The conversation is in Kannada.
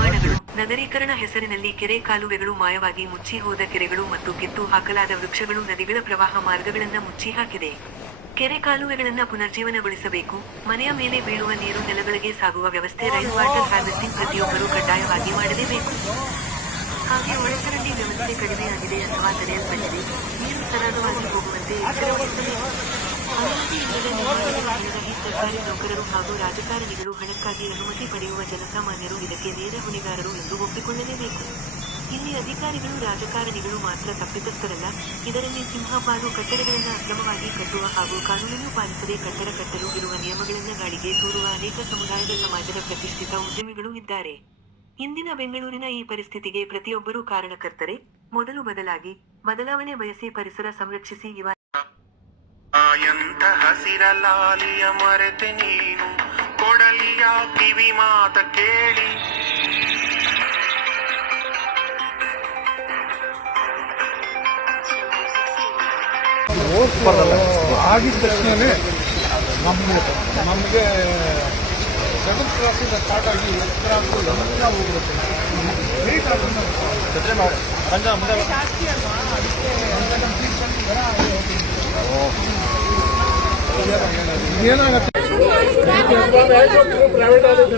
ನಿರ್ಮಾಣಗಳು, ನಗರೀಕರಣ ಹೆಸರಿನಲ್ಲಿ ಕೆರೆ ಕಾಲುವೆಗಳು ಮಾಯವಾಗಿ ಮುಚ್ಚಿ ಹೋದ ಕೆರೆಗಳು ಮತ್ತು ಕಿತ್ತು ಹಾಕಲಾದ ವೃಕ್ಷಗಳು ನದಿಗಳ ಪ್ರವಾಹ ಮಾರ್ಗಗಳನ್ನ ಮುಚ್ಚಿ ಹಾಕಿದೆ. ಕೆರೆ ಕಾಲುವೆಗಳನ್ನ ಪುನರ್ಜೀವನಗೊಳಿಸಬೇಕು. ಮನೆಯ ಮೇಲೆ ಬೀಳುವ ನೀರು ನೆಲಗಳಿಗೆ ಸಾಗುವ ವ್ಯವಸ್ಥೆ ರೈನ್ ವಾಟರ್ ಹಾರ್ವೆಸ್ಟಿಂಗ್ ಪ್ರತಿಯೊಬ್ಬರೂ ಕಡ್ಡಾಯವಾಗಿ ಮಾಡಲೇಬೇಕು. ಹಾಗೆ ಒಳಚರಂಡಿ ವ್ಯವಸ್ಥೆ ಕಡಿಮೆಯಾಗಿದೆ ಅಥವಾ ತಡೆಯಲ್ಪಟ್ಟಿದೆ, ನೀರು ಸರಾಗವಾಗಿ ಹೋಗುವಂತೆ ಎಚ್ಚರ ವಹಿಸಬೇಕು. ಅನುಮತಿ ಇಲ್ಲದ ನಿರ್ಮಾಣಗಳಿಗಾಗಿ ಸರ್ಕಾರಿ ನೌಕರರು ಹಾಗೂ ರಾಜಕಾರಣಿಗಳು ಹಣಕ್ಕಾಗಿ ಅನುಮತಿ ಪಡೆಯುವ ಜನಸಾಮಾನ್ಯರು ಇದಕ್ಕೆ ನೇರ ಹೊಣೆಗಾರರು ಎಂದು ಒಪ್ಪಿಕೊಳ್ಳಲೇಬೇಕು. ಇಲ್ಲಿ ಅಧಿಕಾರಿಗಳು ರಾಜಕಾರಣಿಗಳು ಮಾತ್ರ ತಪ್ಪಿತಸ್ಥರಲ್ಲ. ಇದರಲ್ಲಿ ಸಿಂಹಪಾಲು ಕಟ್ಟಡಗಳನ್ನು ಅಕ್ರಮವಾಗಿ ಕಟ್ಟುವ ಹಾಗೂ ಕಾನೂನನ್ನು ಪಾಲಿಸದೆ ಕಟ್ಟಡ ಕಟ್ಟಲು ಇರುವ ನಿಯಮಗಳನ್ನು ಗಾಳಿಗೆ ತೂರುವ ಅನೇಕ ಸಮುದಾಯದ ಸಮಾಜದ ಪ್ರತಿಷ್ಠಿತ ಉದ್ಯಮಿಗಳು ಇದ್ದಾರೆ. ಇಂದಿನ ಬೆಂಗಳೂರಿನ ಈ ಪರಿಸ್ಥಿತಿಗೆ ಪ್ರತಿಯೊಬ್ಬರೂ ಕಾರಣಕರ್ತರೆ. ಮೊದಲು ಬದಲಾವಣೆ ಬಯಸಿ ಪರಿಸರ ಸಂರಕ್ಷಿಸಿ. ಎಂಥ ಹಸಿರಲಾಲಿಯ ಮರೆತೆ ನೀನು ಕೊಡಲಿಯ ಕಿವಿ ಮಾತ ಕೇಳಿ ಆಗಿದ ತಕ್ಷಣವೇ ನಮಗೆ ಸೆವೆಂತ್ ಕ್ಲಾಸಿಂದ ಸ್ಟಾರ್ಟ್ ಆಗಿ ಕ್ರಾಸ್ ಎಲ್ಲ ಹೋಗ್ಬಿಡುತ್ತೆ. ಏನಾಗುತ್ತೆ ಪ್ರೈವೇಟ್ ಆಗುತ್ತೆ.